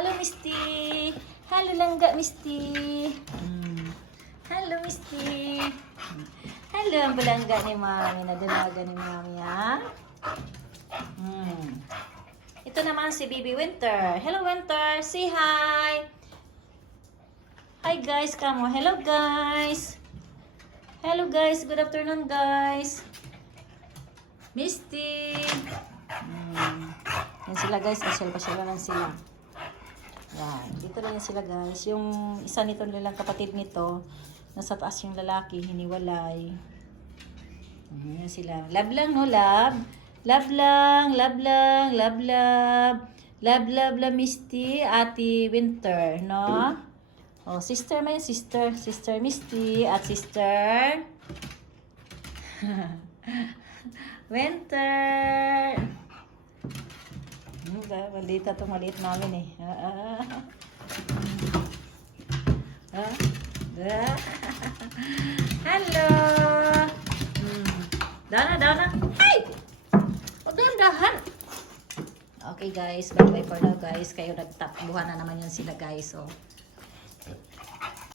Hello, Misty. Hello, Langga, Misty. Hello, Misty. Hello, ang balangga ni Mami. Nadalaga ni Mami, ha? Ito naman si Baby Winter. Hello, Winter. Say hi. Hi, guys. Kamo. Hello, guys. Hello, guys. Good afternoon, guys. Misty. Yan sila, guys. Pasyal-pasyal lang sila. Yan. Dito lang yan sila, guys. Yung isa nito nilang kapatid nito, nasa taas yung lalaki, hiniwalay. Yan sila. Love lang, no? Love. Love lang. Love lang. Love, love. Love, love, love, Misty. Ate Winter, no? Oh, sister mo yun, sister. Sister Misty at sister Winter. Maldita itong maliit namin eh. Hello! Dahan na. Ay! Huwag na yung dahan. Okay guys, bye-bye for now guys. Kayo nagtakbuhan na naman yun sila guys. Oh.